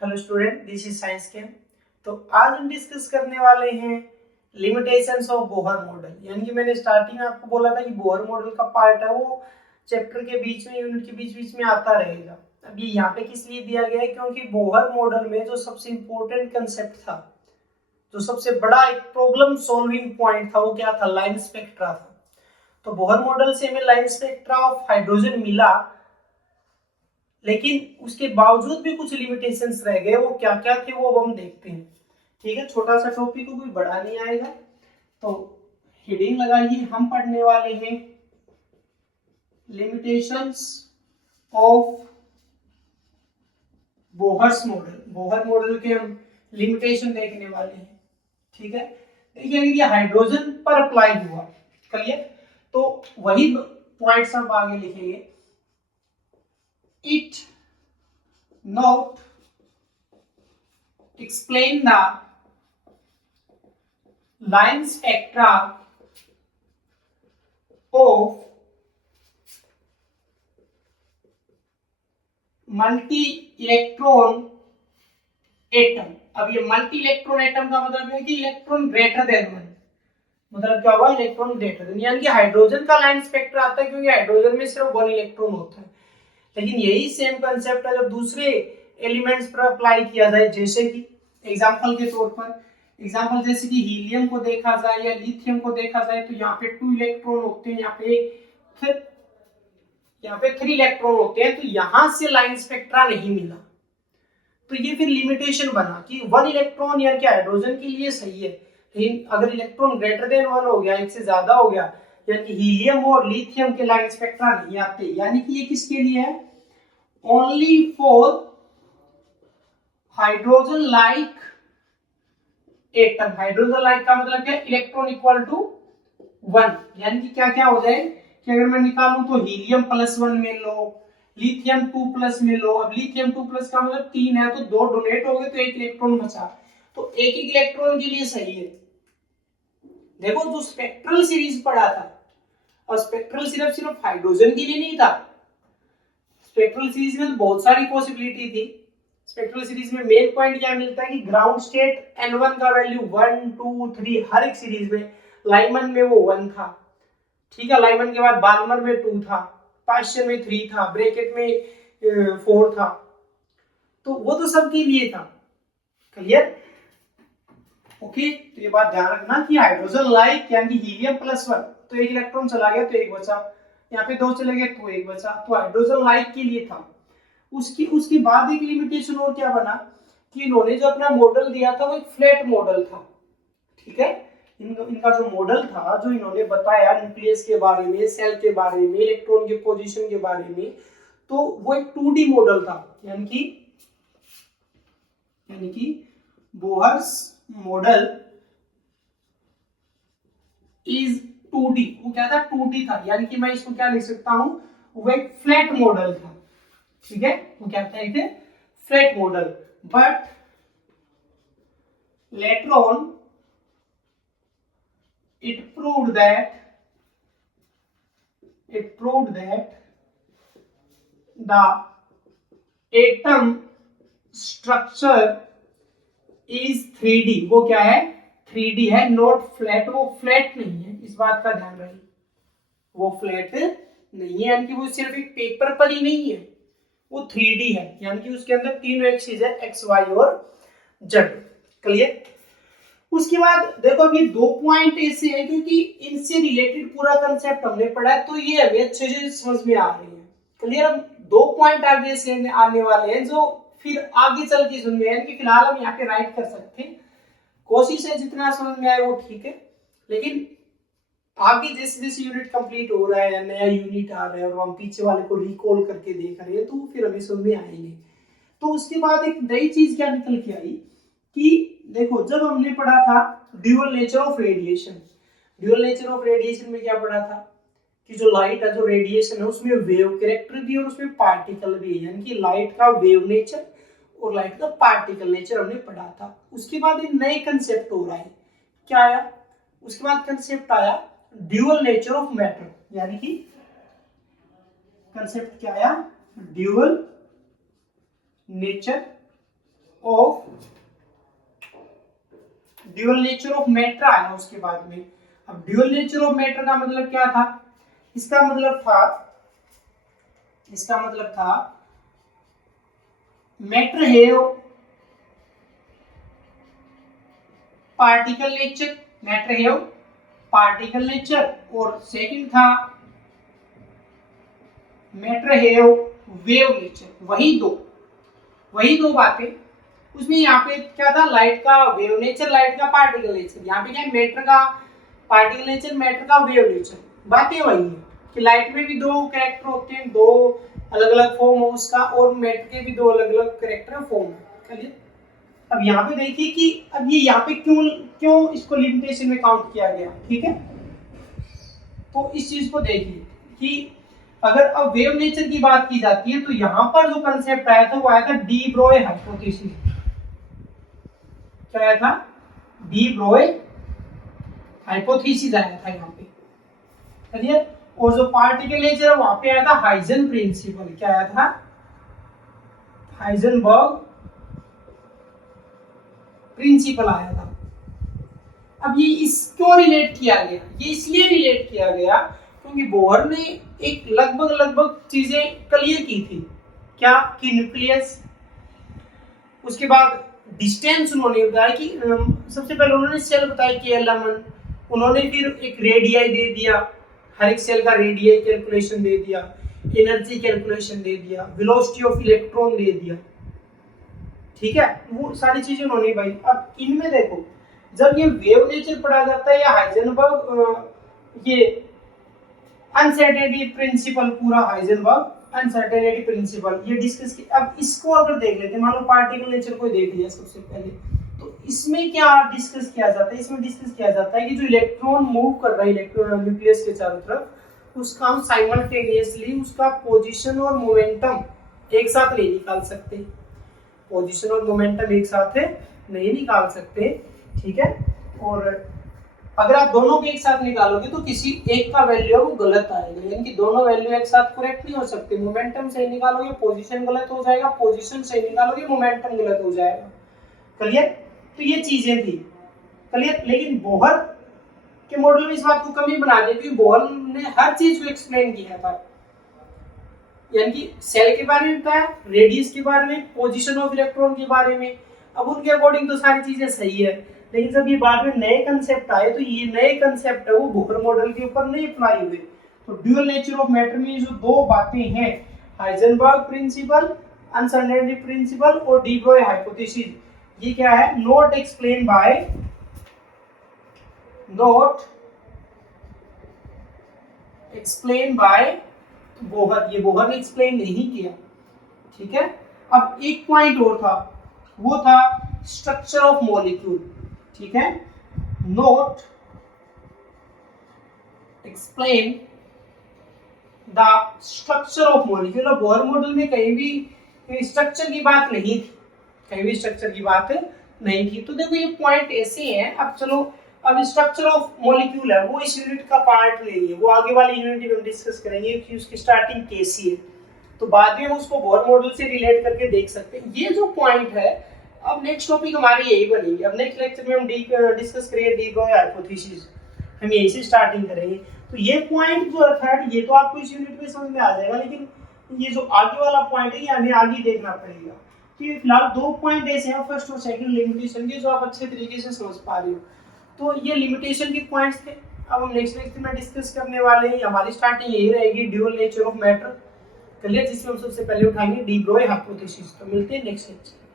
Hello student, this is science के। तो आज हम डिस्कस करने वाले हैं लिमिटेशंस ऑफ बोहर मॉडल। यानी कि मैंने स्टार्टिंग में आपको बोला था कि बोहर मॉडल का पार्ट है वो चैप्टर के बीच में, यूनिट के बीच बीच में आता रहेगा। अब ये यहाँ पे किस लिए दिया गया है, क्योंकि बोहर मॉडल में जो सबसे इंपॉर्टेंट कंसेप्ट था, जो सबसे बड़ा एक प्रॉब्लम सॉल्विंग पॉइंट था, वो क्या था? लाइन स्पेक्ट्रा था। तो बोहर मॉडल से हमें लाइन स्पेक्ट्रा ऑफ हाइड्रोजन मिला, लेकिन उसके बावजूद भी कुछ लिमिटेशंस रह गए। वो क्या क्या थे वो अब हम देखते हैं। ठीक है, छोटा सा टॉपिक को कोई बड़ा नहीं आएगा। तो हेडिंग लगाइए, हम पढ़ने वाले हैं limitations of Bohr's model. Bohr model के हम लिमिटेशन देखने वाले हैं। ठीक है, देखिए अगर ये हाइड्रोजन पर अप्लाई हुआ, क्लियर, तो वही पॉइंट्स हम आगे लिखेंगे। It not explain the line spectra of multi electron atom. अब ये मल्टी इलेक्ट्रॉन एटम का मतलब है कि इलेक्ट्रॉन ग्रेटर देन वन। मतलब क्या हुआ? इलेक्ट्रॉन ग्रेटर देन, यानी कि हाइड्रोजन का लाइन स्पेक्ट्रा आता है क्योंकि हाइड्रोजन में सिर्फ वन इलेक्ट्रॉन होता है। लेकिन यही सेम कंसेप्ट है जब दूसरे एलिमेंट्स पर अप्लाई किया जाए, जैसे कि एग्जांपल के तौर पर, एग्जांपल जैसे कि हीलियम को देखा जाए या लिथियम को देखा जाए, तो यहाँ पे 2 इलेक्ट्रॉन होते हैं, यहाँ पे 3 इलेक्ट्रॉन होते हैं, तो यहां से लाइन स्पेक्ट्रा नहीं मिला। तो ये फिर लिमिटेशन बना कि 1 इलेक्ट्रॉन यानी कि हाइड्रोजन के लिए सही है, लेकिन अगर इलेक्ट्रॉन ग्रेटर देन 1 हो गया, एक से ज्यादा हो गया, यानी कि हीलियम और लिथियम के लाइन स्पेक्ट्रा नहीं आते। यानी कि ये किसके लिए है? Only for hydrogen like atom. Hydrogen like का मतलब क्या? Electron equal to 1। यानी कि क्या क्या हो जाए कि अगर मैं निकालूं तो हीलियम +1 में लो, लिथियम 2+ में लो। अब लिथियम 2+ का मतलब 3 है, तो 2 डोनेट हो गए तो 1 इलेक्ट्रॉन बचा। तो एक एक इलेक्ट्रॉन के लिए सही है। देखो, जो स्पेक्ट्रल सीरीज पढ़ा था, और स्पेक्ट्रल सिर्फ सिर्फ हाइड्रोजन के लिए नहीं था। स्पेक्ट्रल सीरीज में तो बहुत सारी पॉसिबिलिटी थी। स्पेक्ट्रल सीरीज में मेन पॉइंट क्या मिलता है कि ग्राउंड स्टेट N1 का वैल्यू 1 2 3 हर एक सीरीज में। लाइमन में वो 1 था, ठीक है। लाइमन के बाद बाल्मर में 2 था, पाश्चर में 3 था, ब्रैकेट में 4 था। तो वो तो सबके लिए था। क्लियर? ओके, तो ये बात ध्यान रखना कि हाइड्रोजन लाइक यानी हीलियम +1, तो एक इलेक्ट्रॉन चला गया तो एक बचा, यहाँ पे 2 चले गए तो एक बचा। तो हाइड्रोजन लाइक के लिए था। उसके बाद एक लिमिटेशन और क्या बना कि इन्होंने जो अपना मॉडल दिया था वो एक फ्लैट मॉडल था। ठीक है, इनका जो मॉडल था, जो इन्होंने बताया न्यूक्लियस के बारे में, सेल के बारे में, इलेक्ट्रॉन के पोजीशन के बारे में, तो वो एक 2D मॉडल था। यानी कि बोहर्स मॉडल इज 2D। वो क्या था? 2D था। यानी कि मैं इसको क्या लिख सकता हूं? वो एक फ्लैट मॉडल था। ठीक है, वो क्या था? एक flat model. But later on it proved that the atom structure is 3D। वो क्या है? 3D है, नॉट फ्लैट। वो फ्लैट नहीं है, इस बात का ध्यान रखिए। वो फ्लैट नहीं है, यानी कि वो सिर्फ एक पेपर पर ही नहीं है, वो 3D है। यानी कि उसके अंदर 3 एक्सिस है, X Y और Z। क्लियर? उसके बाद देखो, अब ये 2 पॉइंट ऐसे हैं क्योंकि इनसे रिलेटेड पूरा कंसेप्ट हमने पढ़ा है, तो ये हमें अच्छे से समझ में आ रही है। क्लियर? अब 2 पॉइंट आगे से आने वाले हैं जो फिर आगे चल के समझ में आए, कि फिलहाल हम यहाँ पे राइट कर सकते हैं। कोशिश है जितना समझ में आए वो ठीक है, लेकिन आगे जैसे जैसे यूनिट कंप्लीट हो रहा है या नया यूनिट आ रहा है और हम पीछे वाले को रिकॉल करके देख रहे हैं, तो फिर हमें समझ में आएंगे। तो उसके बाद एक नई चीज क्या निकल के आई कि देखो, जब हमने पढ़ा था dual nature of radiation, dual nature of radiation में क्या पढ़ा था कि जो लाइट है, जो रेडिएशन है, उसमें वेव कैरेक्टर भी और उसमें पार्टिकल भी है। यानी कि लाइट का वेव नेचर और लाइट का पार्टिकल नेचर हमने पढ़ा था। उसके बाद एक नए कंसेप्ट हो रहा है, क्या आया? उसके बाद कंसेप्ट आया ड्यूअल नेचर ऑफ मैटर। यानी कि कंसेप्ट क्या आया? Dual nature of dual nature of matter आया उसके बाद में। अब ड्यूअल नेचर ऑफ मैटर का मतलब क्या था? इसका मतलब था मैटर है पार्टिकल नेचर, मैटर है पार्टिकल नेचर, और सेकंड था मैटर है वेव नेचर। वही दो बातें। उसमें यहाँ पे क्या था? लाइट का वेव नेचर, लाइट का पार्टिकल नेचर। यहाँ पे क्या है? मैटर का पार्टिकल नेचर, मैटर का वेव नेचर। बातें वही है कि लाइट में भी दो कैरेक्टर होते हैं, दो अलग अलग फॉर्म हो उसका, और मैटर के भी दो अलग अलग कैरेक्टर फॉर्म है। अब यहाँ पे देखिए कि अब ये यहाँ पे क्यों इसको लिमिटेशन में काउंट किया गया, ठीक है? तो इस चीज को देखिए कि अगर अब वेव नेचर की बात की जाती है तो यहाँ पर जो कंसेप्ट आया था वो आया था डी ब्रोय हाइपोथेसिस। क्या आया था? डी ब्रोय हाइपोथेसिस आया था यहाँ पे, क्लियर? और जो पार्टिकल नेचर है वहां पे आया था हाइजन प्रिंसिपल। क्या आया था? हाइजेनबर्ग प्रिंसिपल आया था। अब ये क्यों रिलेट किया गया? ये इसलिए रिलेट किया गया क्योंकि बोहर ने एक लगभग चीजें क्लियर की थी। क्या? कि न्यूक्लियस, उसके बाद डिस्टेंस उन्होंने बताया कि सबसे पहले उन्होंने सेल बताया कि एलमन, उन्होंने फिर एक रेडियाई दे दिया, हर एक सेल का रेडियाई कैलकुलेशन दे दिया, एनर्जी कैलकुलेशन दे दिया, वेलोसिटी ऑफ इलेक्ट्रॉन दे दिया, ठीक है? वो सारी चीजें उन्होंने भाई। अब इनमें देखो, जब ये वेव नेचर पढ़ा जाता है या हाइजेनबर्ग ये अनसर्टेनिटी प्रिंसिपल, पूरा हाइजेनबर्ग अनसर्टेनिटी प्रिंसिपल ये डिस्कस किया। अब इसको अगर देख लेते हैं, मान लो पार्टिकल नेचर को देख लिया सबसे पहले, तो इसमें क्या डिस्कस किया जाता है? इसमें डिस्कस किया जाता है कि जो इलेक्ट्रॉन मूव कर रहा है इलेक्ट्रॉन न्यूक्लियस के चारों तरफ, उसका हम साइमल्टेनियसली उसका पोजीशन और मोमेंटम एक साथ नहीं निकाल सकते। पोजीशन और मोमेंटम एक साथ नहीं निकाल सकते, ठीक है? और अगर आप दोनों को एक साथ निकालोगे तो किसी एक का वैल्यू वो गलत आएगा, यानी कि दोनों वैल्यू एक साथ करेक्ट नहीं हो सकते। मोमेंटम सही निकालोगे पोजीशन गलत हो जाएगा, पोजीशन सही निकालोगे मोमेंटम गलत हो जाएगा, क्लियर? तो ये चीजें थी, क्लियर? लेकिन बोहर के मॉडल में इस बात को कमी बना दी क्योंकि बोहर ने हर चीज को एक्सप्लेन किया था, यानी कि सेल के बारे में बताया, रेडियस के बारे में, पोजीशन ऑफ इलेक्ट्रॉन के बारे में। अब उनके अकॉर्डिंग तो सारी चीजें सही है, लेकिन जब ये बाद में नए कंसेप्ट आए तो ये नए कंसेप्ट है वो बोहर मॉडल के ऊपर नहीं अप्लाई हुए। तो ड्यूअल नेचर ऑफ मैटर में जो दो बातें हैं, हाइजेनबर्ग प्रिंसिपल, अनसर्टेनिटी प्रिंसिपल और डी ब्रोय हाइपोथेसिस, ये क्या है? Not explain by Bohr. ये बोहर ने एक्सप्लेन नहीं किया, ठीक है? अब एक पॉइंट और था, वो था स्ट्रक्चर ऑफ मॉलिक्यूल, ठीक है? Note explain the structure of molecule. Bohr model में कहीं भी स्ट्रक्चर की बात नहीं थी, कहीं भी स्ट्रक्चर की बात नहीं थी। तो देखो ये पॉइंट ऐसे हैं। अब चलो, अब स्ट्रक्चर ऑफ मॉलिक्यूल है वो इस यूनिट का पार्ट नहीं है, वो आगे वाली यूनिट में डिस्कस करेंगे कि उसकी स्टार्टिंग कैसी है, तो बाद में हम उसको बोहर मॉडल से रिलेट करके देख सकते हैं। ये जो पॉइंट है, अब नेक्स्ट टॉपिक हमारी यही बनेगी। अब नेक्स्ट लेक्चर में हम डिस्कस करेंगे डी ब्रोय हाइपोथेसिस, हम यही से स्टार्टिंग करेंगे। तो ये पॉइंट जो है थर्ड, ये तो आपको इस यूनिट में समझ में आ जाएगा, लेकिन ये जो आगे वाला पॉइंट है ये हमें आगे देखना पड़ेगा। तो ये फिलहाल दो पॉइंट ऐसे हैं, फर्स्ट और सेकंड लिमिटेशन के, जो आप अच्छे तरीके से समझ पा रहे हो। तो ये लिमिटेशन के पॉइंट्स थे। अब हम नेक्स्ट लेक्चर में डिस्कस करने वाले हैं, हमारी स्टार्टिंग यही रहेगी dual nature of matter, clear? जिसमें हम सबसे पहले उठाएंगे डी ब्रोय हाइपोथेसिस। तो मिलते हैं नेक्स्ट लेक्चर।